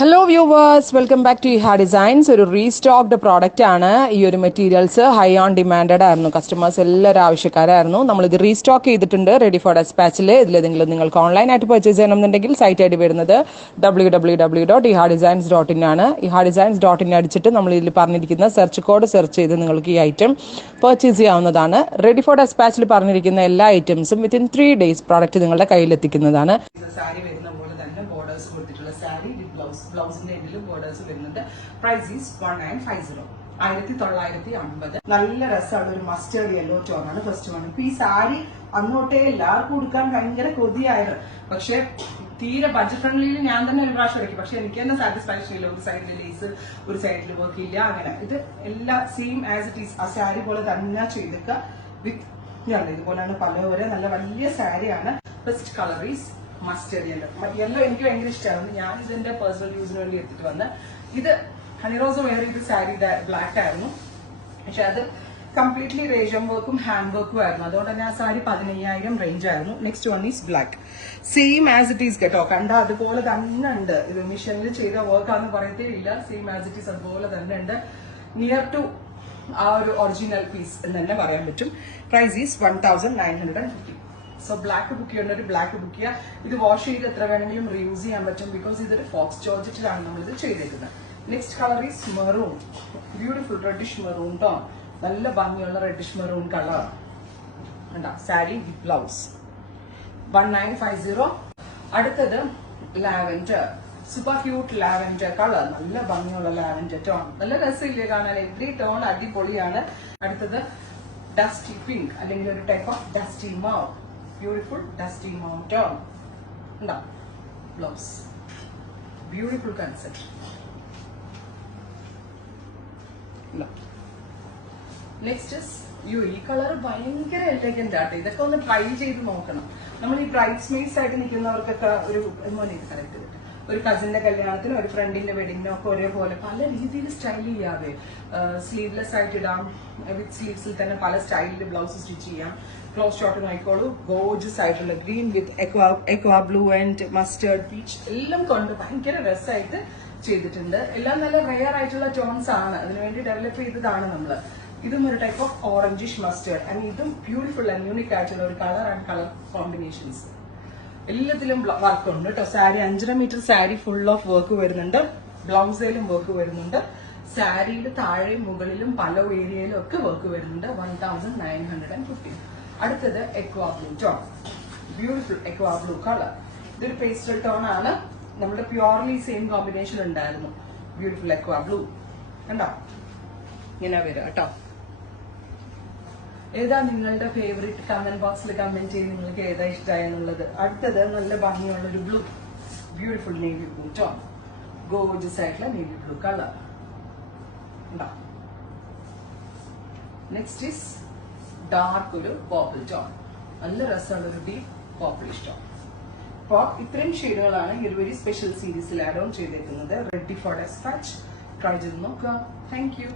Hello viewers, welcome back to Iha designs. ഒരു restocked product ആണ്. ഈ ഒരു മെറ്റീരിയൽസ് ഹൈ ഓൺ ഡിമാൻഡഡ് ആയിരുന്നു. കസ്റ്റമേഴ്സ് എല്ലാവരും ആവശ്യക്കാരായിരുന്നു. നമ്മളിത് റീസ്റ്റോക്ക് ചെയ്തിട്ടുണ്ട് റെഡി ഫോർ ഡെസ്പാച്ചിൽ. ഇതിലേതെങ്കിലും നിങ്ങൾക്ക് ഓൺലൈനായിട്ട് പർച്ചേസ് ചെയ്യണമെന്നുണ്ടെങ്കിൽ സൈറ്റ് ഐ ഡി വരുന്നത് www.ihadesigns.in ആണ്. ihadesigns.in അടിച്ചിട്ട് നമ്മൾ ഇതിൽ പറഞ്ഞിരിക്കുന്ന സെർച്ച് കോഡ് സെർച്ച് ചെയ്ത് നിങ്ങൾക്ക് ഈ ഐറ്റം പർച്ചേസ് ചെയ്യാവുന്നതാണ്. റെഡി ഫോർ ഡെസ്പാച്ചിൽ പറഞ്ഞിരിക്കുന്ന എല്ലാ ഐറ്റംസും വിത്തിൻ 3 days പ്രോഡക്റ്റ് നിങ്ങളുടെ കയ്യിലെത്തിക്കുന്നതാണ്. സാരി വരുന്ന പോലെ തന്നെ ബോർഡേഴ്സ് കൊടുത്തിട്ടുള്ള സാരി വിത്ത് ബ്ലൗസിന്റെ എങ്കിലും ബോർഡേഴ്സ് വരുന്നുണ്ട്. Price is 1950. 1950. നല്ല രസമാണ്. ഒരു മസ്റ്റേർഡ് യെല്ലോ ടോൺ ആണ് ഫസ്റ്റ് വൺ. ഇപ്പൊ ഈ സാരി അന്നോട്ടേ എല്ലാവർക്കും കൊടുക്കാൻ ഭയങ്കര കൊതിയായത്. പക്ഷെ തീരെ ബഡ്ജറ്റ് ഫ്രണ്ട്ലിയിൽ ഞാൻ തന്നെ ഒരു പ്രാവശ്യം ഇറക്കി. പക്ഷെ എനിക്ക് തന്നെ സാറ്റിസ്ഫാക്ഷൻ ഇല്ല. ഒരു സൈഡിൽ ലേസ്, ഒരു സൈഡിൽ വർക്ക് ഇല്ല. അങ്ങനെ ഇത് എല്ലാ സെയിം ആസ് ഇറ്റ് ഈസ് ആ സാരി പോലെ തന്നെ ചെയ്തേക്ക. വിത്ത് ഇതുപോലെയാണ് പലവരെ നല്ല വലിയ സാരിയാണ്. First colour is mustard yellow. Yellow എനിക്ക് ഭയങ്കര ഇഷ്ടമായിരുന്നു. ഞാൻ ഇതിന്റെ പേഴ്സണൽ യൂസിന് വേണ്ടി എടുത്തിട്ട് വന്ന് ഇത് ഹണിറോസ് വെയർ ചെയ്ത സാരി ബ്ലാക്ക് ആയിരുന്നു. പക്ഷെ അത് കംപ്ലീറ്റ്ലി റേഷൻ വർക്കും ഹാൻഡ് വർക്കും ആയിരുന്നു. അതുകൊണ്ട് തന്നെ ആ സാരി 15,000 റേഞ്ച് ആയിരുന്നു. Next one is black. Same as it is കേട്ടോ. കണ്ട അതുപോലെ തന്നെ ഉണ്ട്. ഇത് മിഷനിൽ ചെയ്ത വർക്കാന്ന് പറയത്തേ ഇല്ല. സെയിം ആസ് ഇറ്റ് ഈസ് അതുപോലെ തന്നെ ഉണ്ട്. നിയർ ടു ആ ഒരു ഒറിജിനൽ പീസ് എന്ന് തന്നെ പറയാൻ പറ്റും. Price is 1950. So black book ചെയ്യേണ്ട ഒരു ബ്ലാക്ക് ബുക്ക് ചെയ്യുക. ഇത് വാഷ് ചെയ്ത് എത്ര വേണമെങ്കിലും റീയൂസ് ചെയ്യാൻ പറ്റും. ബിക്കോസ് ഇതൊരു ഫോക്സ് ജോർജറ്റിലാണ് നമ്മളിത് ചെയ്തേക്കുന്നത്. Next colour is maroon. Beautiful reddish maroon tone. നല്ല ഭംഗിയുള്ള reddish maroon colour. Sari with blouse 1950. അടുത്തത് lavender. Super cute lavender colour. നല്ല ഭംഗിയുള്ള ലാവൻഡർ ടോൺ. നല്ല രസമില്ലേ കാണാൻ? എവറി ടോൺ അടിപൊളിയാണ്. അടുത്തത് ഡസ്റ്റി പിങ്ക് അല്ലെങ്കിൽ ഒരു type of dusty mauve. Beautiful dusty mauve tone. Blouse beautiful concept. Next ഈ കളർ ഭയങ്കര എലഗന്റ് ആട്ടെ. ഇതൊക്കെ ഒന്ന് ട്രൈ ചെയ്ത് നോക്കണം. നമ്മൾ ഈ ബ്രൈഡ്സ് മെയ്ഡ്സ് ആയിട്ട് നിൽക്കുന്നവർക്കൊക്കെ ഒരു ഒരു കസിന്റെ കല്യാണത്തിനോ ഒരു ഫ്രണ്ടിന്റെ വെഡിങ്ങിനോ ഒക്കെ ഒരേപോലെ പല രീതിയിൽ സ്റ്റൈൽ ചെയ്യാതെ സ്ലീവ്ലെസ് ആയിട്ട് ഇടാം. വിത്ത് സ്ലീവ്സിൽ തന്നെ പല സ്റ്റൈലിൽ ബ്ലൗസ് സ്റ്റിച്ച് ചെയ്യാം. ക്ലോസ് ഷോട്ട് നോക്കിക്കോളൂ. ഗോർജസ് ആയിട്ടുള്ള green with aqua blue and mustard peach എല്ലാം കൊണ്ട് ഭയങ്കര രസമായിട്ട് ചെയ്തിട്ടുണ്ട്. എല്ലാം നല്ല റെയർ ആയിട്ടുള്ള ടോൺസ് ആണ്. അതിനുവേണ്ടി ഡെവലപ്പ് ചെയ്തതാണ് നമ്മള്. ഇതും ഒരു type of orangish mustard. And ഇതും ബ്യൂട്ടിഫുൾ ആൻഡ് യൂണിക് ആയിട്ടുള്ള ഒരു കളർ ആൻഡ് കളർ കോമ്പിനേഷൻസ്. എല്ലാത്തിലും വർക്ക് ഉണ്ട് കേട്ടോ. Sari 5.5 metre sari full of work വരുന്നുണ്ട്. ബ്ലൗസിലും വർക്ക് വരുന്നുണ്ട്. സാരിയിൽ താഴെയും മുകളിലും പല ഏരിയയിലും ഒക്കെ വർക്ക് വരുന്നുണ്ട്. 1950. അടുത്തത് aqua blue tone. Beautiful aqua blue colour. ഇതൊരു പേസ്റ്റൽ ടോൺ ആണ്. നമ്മുടെ പ്യുവർലി സെയിം കോമ്പിനേഷൻ ഉണ്ടായിരുന്നു. Beautiful aqua blue. കണ്ടോ? ഇങ്ങനെ വരിക കേട്ടോ. ഏതാ നിങ്ങളുടെ ഫേവറേറ്റ്? കമന്റ് ബോക്സിൽ കമന്റ് ചെയ്ത് നിങ്ങൾക്ക് ഏതാ ഇഷ്ടമായെന്നുള്ളത്. അടുത്തത് നല്ല ഭംഗിയുള്ള ഒരു blue. Beautiful navy blue tone. Gorgeous ആയിട്ടുള്ള navy blue colour. Next is dark ഒരു പർപ്പിൾ ടോൺ. നല്ല രസമുള്ള ഒരു ഡീപ് പർപ്പിളിഷ് ടോൺ. അപ്പോൾ ഇത്രയും ഷെയ്ഡുകളാണ് ഈ ഒരു വെരി സ്പെഷ്യൽ സീരീസിൽ ആഡ് ഓൺ ചെയ്തേക്കുന്നത്. Ready for dispatch. ട്രൈ ചെയ്ത് നോക്കുക. Thank U.